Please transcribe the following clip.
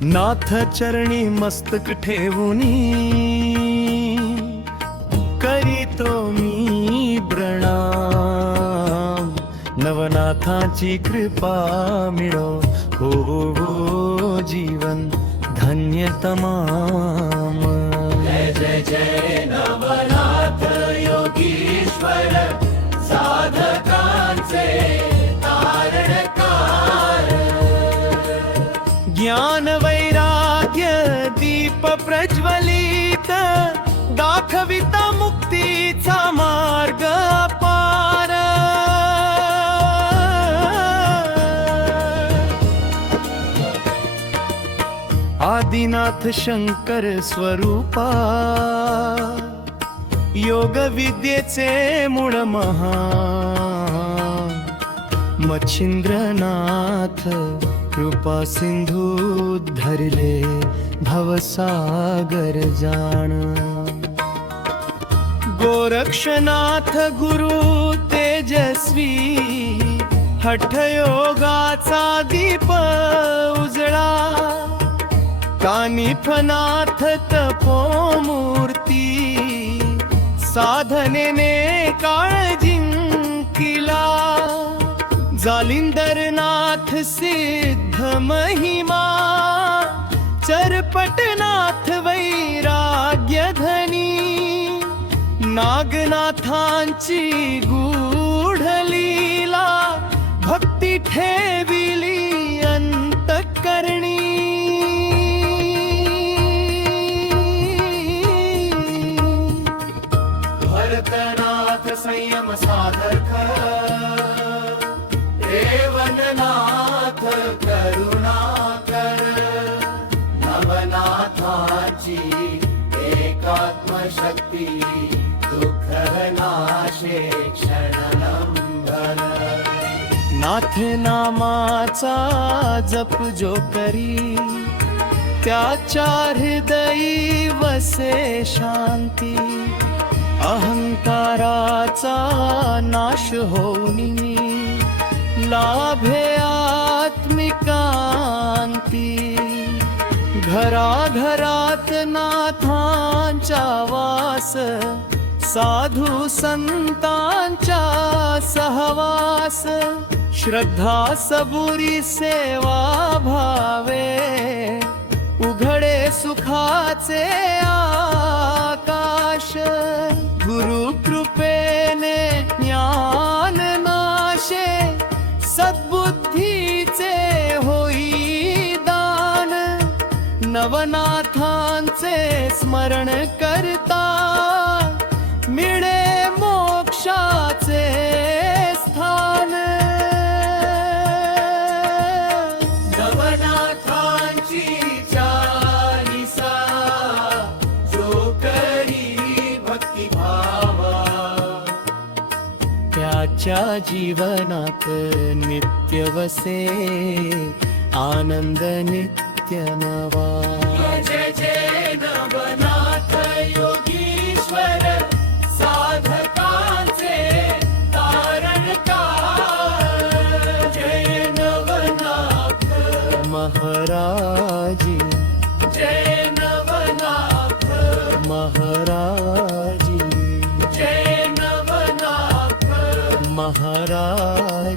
नाथ चरणी मस्तक ठेवूनी करीतो मी प्रणाम. नवनाथाची कृपा मिळो. हो हो जीवन धन्य तमाम. जय जय जय नवनाथ योगीश्वर. साधकांचे तारणकार. ज्ञान प्रज्वलित दाखविता मुक्तीचा मार्ग पार. आदिनाथ शंकर स्वरूपा योग विद्येचे मूळ महा मच्छिंद्रनाथ कृपा सिंधू धरले भवसागर जाण। गोरक्षनाथ गुरु तेजस्वी हठयोगाचा दीप उजळा। कानिफनाथ तपोमूर्ती साधनेने काळ जिंकिला। जालिंदरनाथ सिद्ध महिमा चरपटनाथ वैराग्य धनी नागनाथांची गूढ लीला भक्ती ठेविली अंतकरणी. भरतनाथ संयम साधक रेवणनाथ करुणाकर नवनाथाची एकात्म शक्ती दुःख नाशे क्षणलंबर नाथ नामाचा जप जो करी त्याच्या हृदयी वसे शांती अहंकाराचा नाश होऊनी लाभे आत्मिकांती. घराघरात नाथांचा वास साधू संतांचा सहवास. श्रद्धा सबुरी सेवा भावे उघडे सुखाचे सद्बुद्धीचे होई दान नवनाथांचे स्मरण कर जीवनात नित्य वसे आनंद नित्य नवा जय जय नवनाथ योगीश्वर साधकांचे तारणकार जय नवनाथ। महाराज সাহারায়